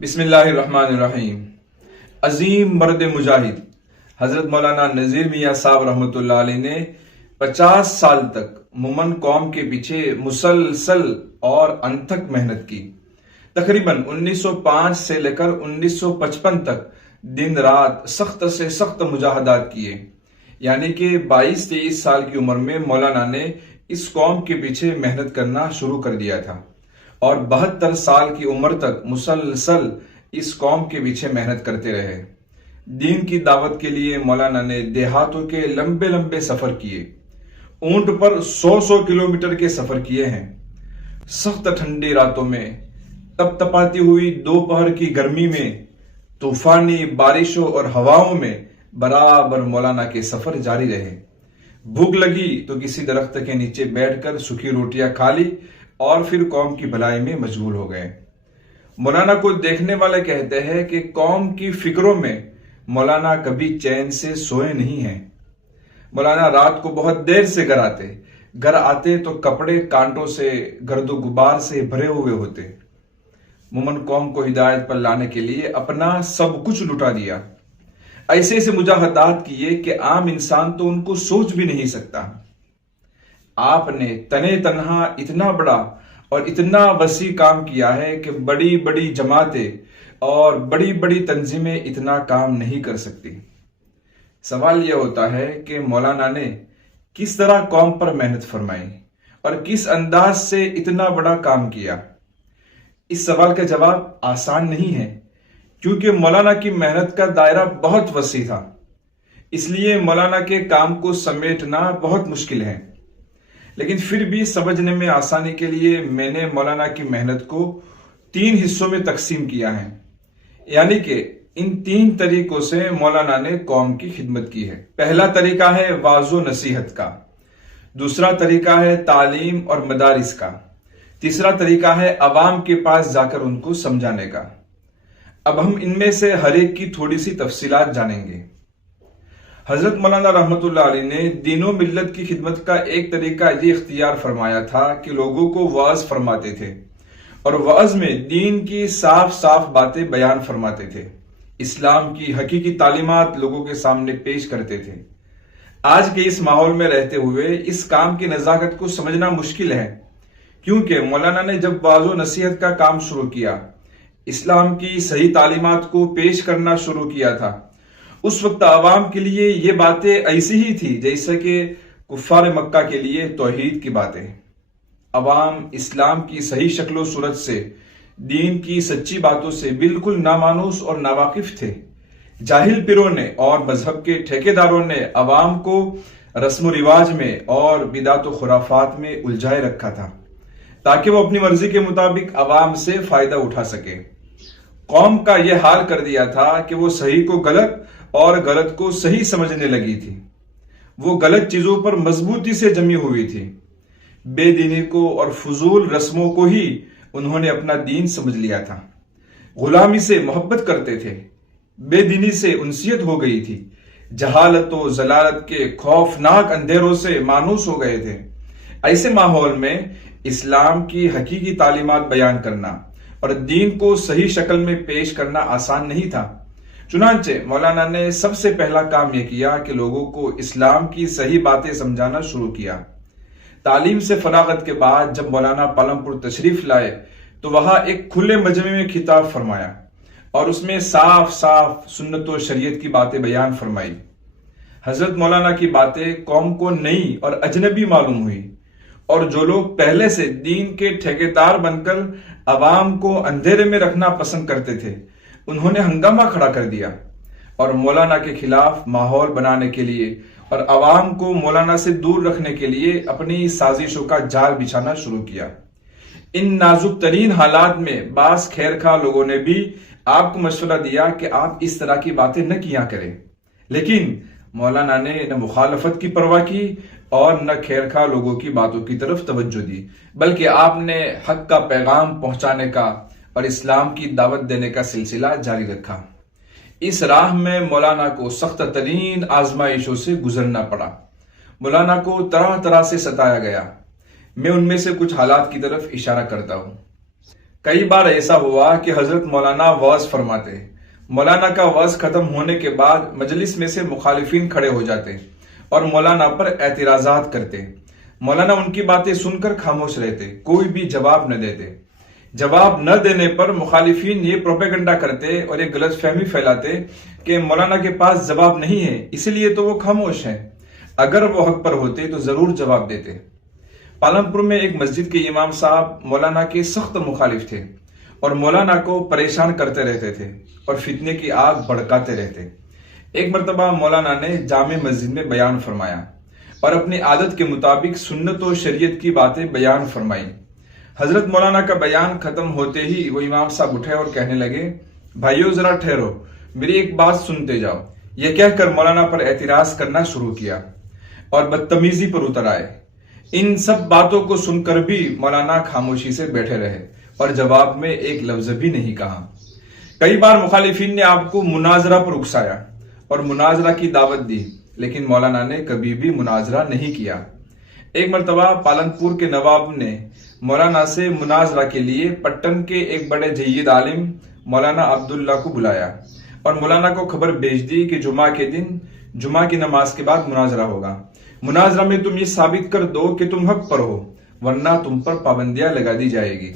بسم اللہ الرحمن الرحیم۔ عظیم مرد مجاہد حضرت مولانا نذیر میاں صاحب رحمۃ اللہ علیہ نے 50 سال تک مومن قوم کے پیچھے مسلسل اور انتھک محنت کی۔ تقریباً 1905 سے لے کر 1955 تک دن رات سخت سے سخت مجاہدات کیے، یعنی کہ 22-23 سال کی عمر میں مولانا نے اس قوم کے پیچھے محنت کرنا شروع کر دیا تھا اور 72 سال کی عمر تک مسلسل اس قوم کے پیچھے محنت کرتے رہے۔ دین کی دعوت کے لیے مولانا نے دیہاتوں کے لمبے لمبے سفر کیے، اونٹ پر 100 کلومیٹر کے سفر کیے ہیں۔ سخت ٹھنڈی راتوں میں، تپ تپاتی ہوئی دوپہر کی گرمی میں، طوفانی بارشوں اور ہواؤں میں برابر مولانا کے سفر جاری رہے۔ بھوک لگی تو کسی درخت کے نیچے بیٹھ کر سوکھی روٹیاں کھا لی اور پھر قوم کی بھلائی میں مشغول ہو گئے۔ مولانا کو دیکھنے والے کہتے ہیں کہ قوم کی فکروں میں مولانا کبھی چین سے سوئے نہیں ہیں۔ مولانا رات کو بہت دیر سے گھر آتے تو کپڑے کانٹوں سے، گرد و غبار سے بھرے ہوئے ہوتے۔ مومن قوم کو ہدایت پر لانے کے لیے اپنا سب کچھ لٹا دیا۔ ایسے ایسے مجاہدات کیے کہ عام انسان تو ان کو سوچ بھی نہیں سکتا۔ آپ نے تنے تنہا اتنا بڑا اور اتنا وسیع کام کیا ہے کہ بڑی بڑی جماعتیں اور بڑی بڑی تنظیمیں اتنا کام نہیں کر سکتی۔ سوال یہ ہوتا ہے کہ مولانا نے کس طرح قوم پر محنت فرمائی اور کس انداز سے اتنا بڑا کام کیا؟ اس سوال کا جواب آسان نہیں ہے، کیونکہ مولانا کی محنت کا دائرہ بہت وسیع تھا۔ اس لیے مولانا کے کام کو سمیٹنا بہت مشکل ہے، لیکن پھر بھی سمجھنے میں آسانی کے لیے میں نے مولانا کی محنت کو 3 حصوں میں تقسیم کیا ہے، یعنی کہ ان 3 طریقوں سے مولانا نے قوم کی خدمت کی ہے۔ پہلا طریقہ ہے وعظ و نصیحت کا، دوسرا طریقہ ہے تعلیم اور مدارس کا، تیسرا طریقہ ہے عوام کے پاس جا کر ان کو سمجھانے کا۔ اب ہم ان میں سے ہر ایک کی تھوڑی سی تفصیلات جانیں گے۔ حضرت مولانا رحمۃ اللہ علیہ نے دین و ملت کی خدمت کا ایک طریقہ یہ اختیار فرمایا تھا کہ لوگوں کو وعظ فرماتے تھے اور وعظ میں دین کی صاف صاف باتیں بیان فرماتے تھے، اسلام کی حقیقی تعلیمات لوگوں کے سامنے پیش کرتے تھے۔ آج کے اس ماحول میں رہتے ہوئے اس کام کی نزاکت کو سمجھنا مشکل ہے، کیونکہ مولانا نے جب وعظ و نصیحت کا کام شروع کیا، اسلام کی صحیح تعلیمات کو پیش کرنا شروع کیا تھا، اس وقت عوام کے لیے یہ باتیں ایسی ہی تھی جیسے کہ کفار مکہ کے لیے توحید کی باتیں۔ عوام اسلام کی صحیح شکل و صورت سے، دین کی سچی باتوں سے بالکل نامانوس اور ناواقف تھے۔ جاہل پیروں نے اور مذہب کے ٹھیکیداروں نے عوام کو رسم و رواج میں اور بدعت و خرافات میں الجھائے رکھا تھا تاکہ وہ اپنی مرضی کے مطابق عوام سے فائدہ اٹھا سکے۔ قوم کا یہ حال کر دیا تھا کہ وہ صحیح کو غلط اور غلط کو صحیح سمجھنے لگی تھی۔ وہ غلط چیزوں پر مضبوطی سے جمی ہوئی تھی۔ بے دینی کو اور فضول رسموں کو ہی انہوں نے اپنا دین سمجھ لیا تھا۔ غلامی سے محبت کرتے تھے، بے دینی سے انسیت ہو گئی تھی، جہالت و ضلالت کے خوفناک اندھیروں سے مانوس ہو گئے تھے۔ ایسے ماحول میں اسلام کی حقیقی تعلیمات بیان کرنا اور دین کو صحیح شکل میں پیش کرنا آسان نہیں تھا۔ چنانچہ مولانا نے سب سے پہلا کام یہ کیا کہ لوگوں کو اسلام کی صحیح باتیں سمجھانا شروع کیا۔ تعلیم سے فراغت کے بعد جب مولانا پالم پور تشریف لائے تو وہاں ایک کھلے مجمع میں خطاب فرمایا اور اس میں صاف صاف سنت و شریعت کی باتیں بیان فرمائی۔ حضرت مولانا کی باتیں قوم کو نئی اور اجنبی معلوم ہوئی، اور جو لوگ پہلے سے دین کے ٹھیکیدار بن کر عوام کو اندھیرے میں رکھنا پسند کرتے تھے، انہوں نے ہنگامہ کھڑا کر دیا اور مولانا کے خلاف ماحول بنانے کے لیے اور عوام کو مولانا سے دور رکھنے کے لیے اپنی سازشوں کا جال بچھانا شروع کیا۔ ان نازک ترین حالات میں بعض خیر خواہ لوگوں نے بھی آپ کو مشورہ دیا کہ آپ اس طرح کی باتیں نہ کیا کریں، لیکن مولانا نے نہ مخالفت کی پرواہ کی اور نہ خیر خواہ لوگوں کی باتوں کی طرف توجہ دی، بلکہ آپ نے حق کا پیغام پہنچانے کا اور اسلام کی دعوت دینے کا سلسلہ جاری رکھا۔ اس راہ میں مولانا کو سخت ترین آزمائشوں سے گزرنا پڑا۔ مولانا کو طرح طرح سے ستایا گیا۔ میں ان میں سے کچھ حالات کی طرف اشارہ کرتا ہوں۔ کئی بار ایسا ہوا کہ حضرت مولانا واز فرماتے، مولانا کا واز ختم ہونے کے بعد مجلس میں سے مخالفین کھڑے ہو جاتے اور مولانا پر اعتراضات کرتے۔ مولانا ان کی باتیں سن کر خاموش رہتے، کوئی بھی جواب نہ دیتے۔ جواب نہ دینے پر مخالفین یہ پروپیگنڈا کرتے اور ایک غلط فہمی پھیلاتے کہ مولانا کے پاس جواب نہیں ہے، اس لیے تو وہ خاموش ہیں، اگر وہ حق پر ہوتے تو ضرور جواب دیتے۔ پالنپور میں ایک مسجد کے امام صاحب مولانا کے سخت مخالف تھے اور مولانا کو پریشان کرتے رہتے تھے اور فتنے کی آگ بھڑکاتے رہتے۔ ایک مرتبہ مولانا نے جامع مسجد میں بیان فرمایا اور اپنی عادت کے مطابق سنت و شریعت کی باتیں بیان فرمائی۔ حضرت مولانا کا بیان ختم ہوتے ہی وہ امام صاحب اٹھے اور کہنے لگے، بھائیو ذرا ٹھہرو، میری ایک بات سنتے جاؤ۔ یہ کہہ کر مولانا پر اعتراض کرنا شروع کیا اور بدتمیزی پر اتر آئے۔ ان سب باتوں کو سن کر بھی مولانا خاموشی سے بیٹھے رہے اور جواب میں ایک لفظ بھی نہیں کہا۔ کئی بار مخالفین نے آپ کو مناظرہ پر اکسایا اور مناظرہ کی دعوت دی، لیکن مولانا نے کبھی بھی مناظرہ نہیں کیا۔ ایک مرتبہ پالنپور کے نواب نے مولانا سے مناظرہ کے لیے پٹن کے ایک بڑے جید عالم مولانا عبداللہ کو بلایا اور مولانا کو خبر بھیج دی کہ جمعہ کے دن جمعہ کی نماز کے بعد مناظرہ ہوگا۔ مناظرہ میں تم یہ ثابت کر دو کہ تم حق پر ہو، ورنہ تم پر پابندیاں لگا دی جائے گی۔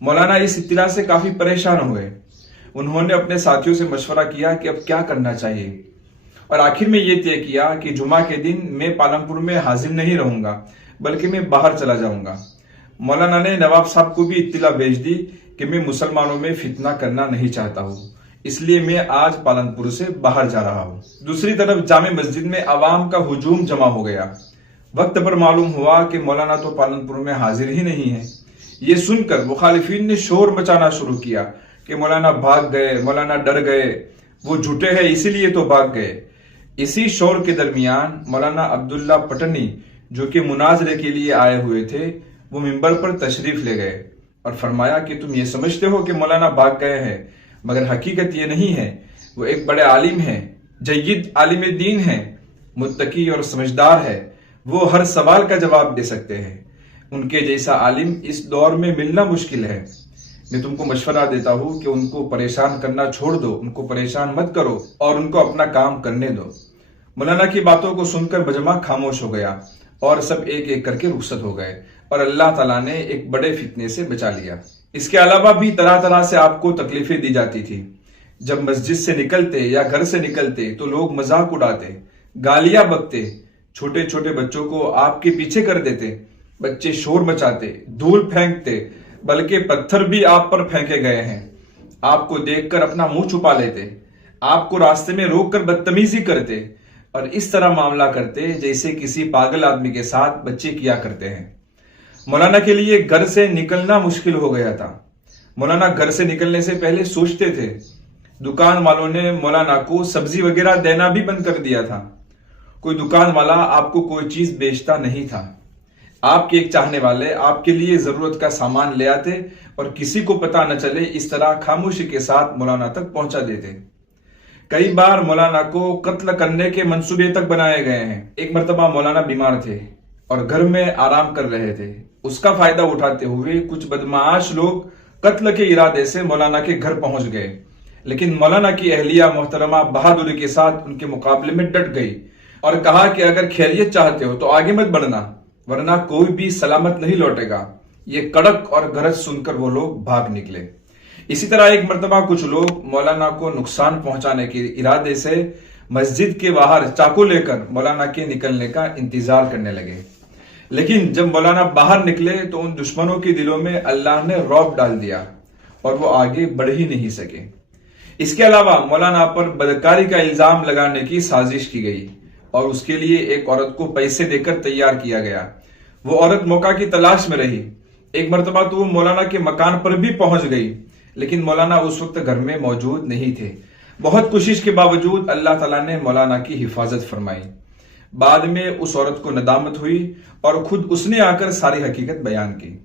مولانا اس اطلاع سے کافی پریشان ہوئے۔ انہوں نے اپنے ساتھیوں سے مشورہ کیا کہ اب کیا کرنا چاہیے، اور آخر میں یہ طے کیا کہ جمعہ کے دن میں پالنپور میں حاضر نہیں رہوں گا، بلکہ میں باہر چلا جاؤں گا۔ مولانا نے نواب صاحب کو بھی اطلاع بھیج دی کہ میں مسلمانوں میں فتنہ کرنا نہیں چاہتا ہوں، اس لیے میں آج پالنپور سے باہر جا رہا ہوں۔ دوسری طرف جامع مسجد میں عوام کا ہجوم جمع ہو گیا۔ وقت پر معلوم ہوا کہ مولانا تو پالنپور میں حاضر ہی نہیں ہے۔ یہ سن کر مخالفین نے شور مچانا شروع کیا کہ مولانا بھاگ گئے، مولانا ڈر گئے، وہ جھوٹے ہیں اسی لیے تو بھاگ گئے۔ اسی شور کے درمیان مولانا عبداللہ پٹنی جو کہ مناظرے کے لیے آئے ہوئے تھے، وہ منبر پر تشریف لے گئے اور فرمایا کہ تم یہ سمجھتے ہو کہ مولانا بھاگ گئے ہیں، مگر حقیقت یہ نہیں ہے۔ وہ ایک بڑے عالم ہیں، جید عالم دین ہیں، متقی اور سمجھدار ہے، وہ ہر سوال کا جواب دے سکتے ہیں۔ ان کے جیسا عالم اس دور میں ملنا مشکل ہے۔ میں تم کو مشورہ دیتا ہوں کہ ان کو پریشان کرنا چھوڑ دو، ان کو پریشان مت کرو اور ان کو اپنا کام کرنے دو۔ مولانا کی باتوں کو سن کر مجمع خاموش ہو گیا اور سب ایک ایک کر کے رخصت ہو گئے اور اللہ تعالیٰ نے ایک بڑے فتنے سے بچا لیا۔ اس کے علاوہ بھی طرح طرح سے آپ کو تکلیفیں دی جاتی تھی۔ جب مسجد سے نکلتے یا گھر سے نکلتے تو لوگ مذاق اڑاتے، گالیاں بکتے، چھوٹے چھوٹے بچوں کو آپ کے پیچھے کر دیتے، بچے شور مچاتے، دھول پھینکتے، بلکہ پتھر بھی آپ پر پھینکے گئے ہیں۔ آپ کو دیکھ کر اپنا منہ چھپا لیتے، آپ کو راستے میں روک کر بدتمیزی کرتے اور اس طرح معاملہ کرتے جیسے کسی پاگل آدمی کے ساتھ بچے کیا کرتے ہیں۔ مولانا کے لیے گھر سے نکلنا مشکل ہو گیا تھا۔ مولانا گھر سے نکلنے سے پہلے سوچتے تھے۔ دکان والوں نے مولانا کو سبزی وغیرہ دینا بھی بند کر دیا تھا۔ کوئی دکان والا آپ کو کوئی چیز بیچتا نہیں تھا۔ آپ کے ایک چاہنے والے آپ کے لیے ضرورت کا سامان لے آتے اور کسی کو پتہ نہ چلے، اس طرح خاموشی کے ساتھ مولانا تک پہنچا دیتے۔ کئی بار مولانا کو قتل کرنے کے منصوبے تک بنائے گئے ہیں۔ ایک مرتبہ مولانا بیمار تھے اور گھر میں آرام کر رہے تھے۔ اس کا فائدہ اٹھاتے ہوئے کچھ بدمعاش لوگ قتل کے ارادے سے مولانا کے گھر پہنچ گئے، لیکن مولانا کی اہلیہ محترمہ بہادری کے ساتھ ان کے مقابلے میں ڈٹ گئی اور کہا کہ اگر خیریت چاہتے ہو تو آگے مت بڑھنا، ورنہ کوئی بھی سلامت نہیں لوٹے گا۔ یہ کڑک اور گرج سن کر وہ لوگ بھاگ نکلے۔ اسی طرح ایک مرتبہ کچھ لوگ مولانا کو نقصان پہنچانے کے ارادے سے مسجد کے باہر چاقو لے کر مولانا کے نکلنے کا انتظار کرنے لگے، لیکن جب مولانا باہر نکلے تو ان دشمنوں کے دلوں میں اللہ نے رعب ڈال دیا اور وہ آگے بڑھ ہی نہیں سکے۔ اس کے علاوہ مولانا پر بدکاری کا الزام لگانے کی سازش کی گئی اور اس کے لیے ایک عورت کو پیسے دے کر تیار کیا گیا۔ وہ عورت موقع کی تلاش میں رہی۔ ایک مرتبہ تو وہ مولانا کے مکان پر بھی پہنچ گئی، لیکن مولانا اس وقت گھر میں موجود نہیں تھے۔ بہت کوشش کے باوجود اللہ تعالیٰ نے مولانا کی حفاظت فرمائی۔ بعد میں اس عورت کو ندامت ہوئی اور خود اس نے آ کر ساری حقیقت بیان کی۔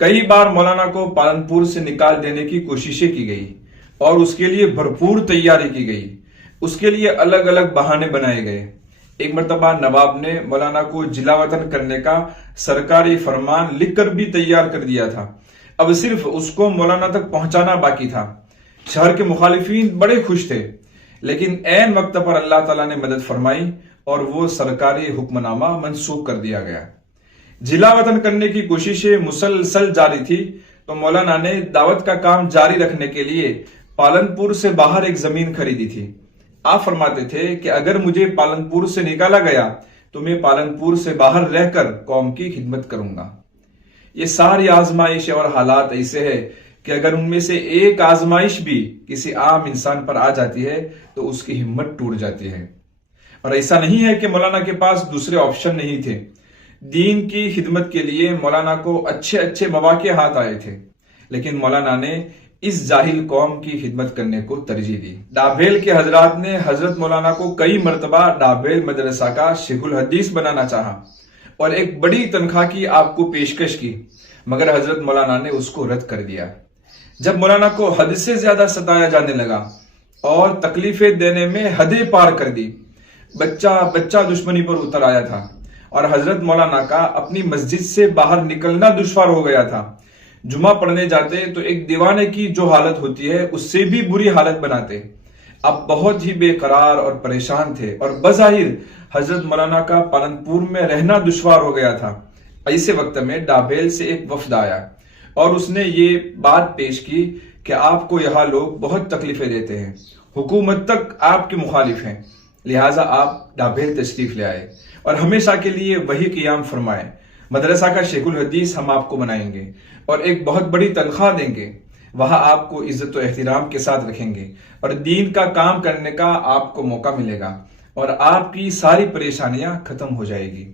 کئی بار مولانا کو پالنپور سے نکال دینے کی کوششیں کی گئی اور اس کے لیے بھرپور تیاری کی گئی۔ اس کے لیے الگ الگ بہانے بنائے گئے۔ ایک مرتبہ نواب نے مولانا کو جلا وطن کرنے کا سرکاری فرمان لکھ کر بھی تیار کر دیا تھا، اب صرف اس کو مولانا تک پہنچانا باقی تھا۔ شہر کے مخالفین بڑے خوش تھے، لیکن عین وقت پر اللہ تعالیٰ نے مدد فرمائی اور وہ سرکاری حکم نامہ منسوخ کر دیا گیا۔ جلا وطن کرنے کی کوششیں مسلسل جاری تھی تو مولانا نے دعوت کا کام جاری رکھنے کے لیے پالنپور سے باہر ایک زمین خریدی تھی۔ آپ فرماتے تھے کہ اگر مجھے پالنپور سے نکالا گیا تو میں پالنپور سے باہر رہ کر قوم کی خدمت کروں گا۔ یہ ساری آزمائش اور حالات ایسے ہیں کہ اگر ان میں سے ایک آزمائش بھی کسی عام انسان پر آ جاتی ہے تو اس کی ہمت ٹوٹ جاتی ہے۔ اور ایسا نہیں ہے کہ مولانا کے پاس دوسرے آپشن نہیں تھے۔ دین کی خدمت کے لیے مولانا کو اچھے مواقع ہاتھ آئے تھے، لیکن مولانا نے اس جاہل قوم کی خدمت کرنے کو ترجیح دی۔ ڈابھیل کے حضرات نے حضرت مولانا کو کئی مرتبہ ڈابھیل مدرسہ کا شیخ الحدیث بنانا چاہا اور ایک بڑی تنخواہ کی آپ کو پیشکش کی، مگر حضرت مولانا نے اس کو رد کر دیا۔ جب مولانا کو حد سے زیادہ ستایا جانے لگا اور تکلیفیں دینے میں حدیں پار کر دی، بچہ دشمنی پر اتر آیا تھا اور حضرت مولانا کا اپنی مسجد سے باہر نکلنا دشوار ہو گیا تھا۔ جمعہ پڑھنے جاتے تو ایک دیوانے کی جو حالت ہوتی ہے اس سے بھی بری حالت بناتے۔ اب بہت ہی بے قرار اور پریشان تھے اور بظاہر حضرت مولانا کا پالنپور میں رہنا دشوار ہو گیا تھا۔ ایسے وقت میں ڈابھیل سے ایک وفد آیا اور اس نے یہ بات پیش کی کہ آپ کو یہاں لوگ بہت تکلیفیں دیتے ہیں، حکومت تک آپ کے مخالف ہیں، لہٰذا آپ ڈابھیل تشریف لے آئے اور ہمیشہ کے لیے وہی قیام فرمائے۔ مدرسہ کا شیخ الحدیث ہم آپ کو بنائیں گے اور ایک بہت بڑی تنخواہ دیں گے، وہاں آپ کو عزت و احترام کے ساتھ رکھیں گے اور دین کا کام کرنے کا آپ کو موقع ملے گا اور آپ کی ساری پریشانیاں ختم ہو جائے گی،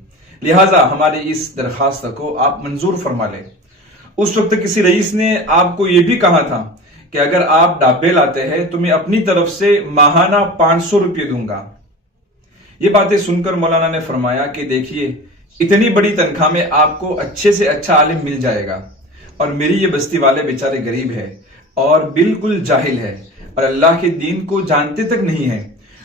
لہٰذا ہماری اس درخواست کو آپ منظور فرما لیں۔ اس وقت کسی رئیس نے آپ کو یہ بھی کہا تھا کہ اگر آپ ڈابھیل آتے ہیں تو میں اپنی طرف سے ماہانہ 500 روپے دوں گا۔ یہ باتیں سن کر مولانا نے فرمایا کہ دیکھیے، اتنی بڑی تنخواہ میں آپ کو اچھے سے اچھا عالم مل جائے گا اور میری یہ بستی والے بیچارے غریب ہے اور بالکل جاہل ہے اور اللہ کے دین کو جانتے تک نہیں ہے،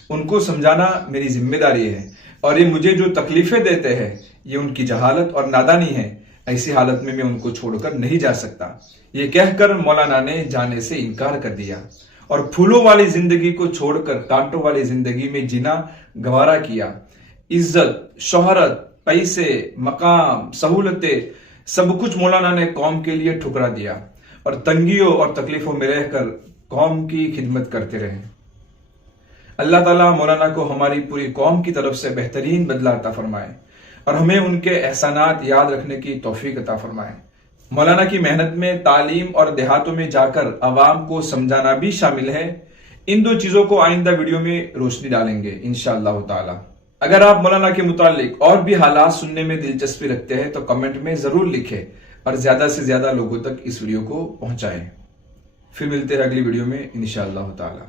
ان کو سمجھانا میری ذمہ داری ہے اور یہ مجھے جو تکلیفیں دیتے ہیں یہ ان کی جہالت اور نادانی ہے، ایسی حالت میں ان کو چھوڑ کر نہیں جا سکتا۔ یہ کہہ کر مولانا نے جانے سے انکار کر دیا اور پھولوں والی زندگی کو چھوڑ کر کانٹوں والی زندگی میں جینا گوارا کیا۔ عزت، شہرت، پیسے، مقام، سہولتیں، سب کچھ مولانا نے قوم کے لیے ٹھکرا دیا اور تنگیوں اور تکلیفوں میں رہ کر قوم کی خدمت کرتے رہے۔ اللہ تعالیٰ مولانا کو ہماری پوری قوم کی طرف سے بہترین بدلہ عطا فرمائے اور ہمیں ان کے احسانات یاد رکھنے کی توفیق عطا فرمائے۔ مولانا کی محنت میں تعلیم اور دیہاتوں میں جا کر عوام کو سمجھانا بھی شامل ہے۔ ان دو چیزوں کو آئندہ ویڈیو میں روشنی ڈالیں گے انشاءاللہ تعالی۔ اگر آپ مولانا کے متعلق اور بھی حالات سننے میں دلچسپی رکھتے ہیں تو کمنٹ میں ضرور لکھیں اور زیادہ سے زیادہ لوگوں تک اس ویڈیو کو پہنچائیں۔ پھر ملتے ہیں اگلی ویڈیو میں انشاءاللہ تعالی۔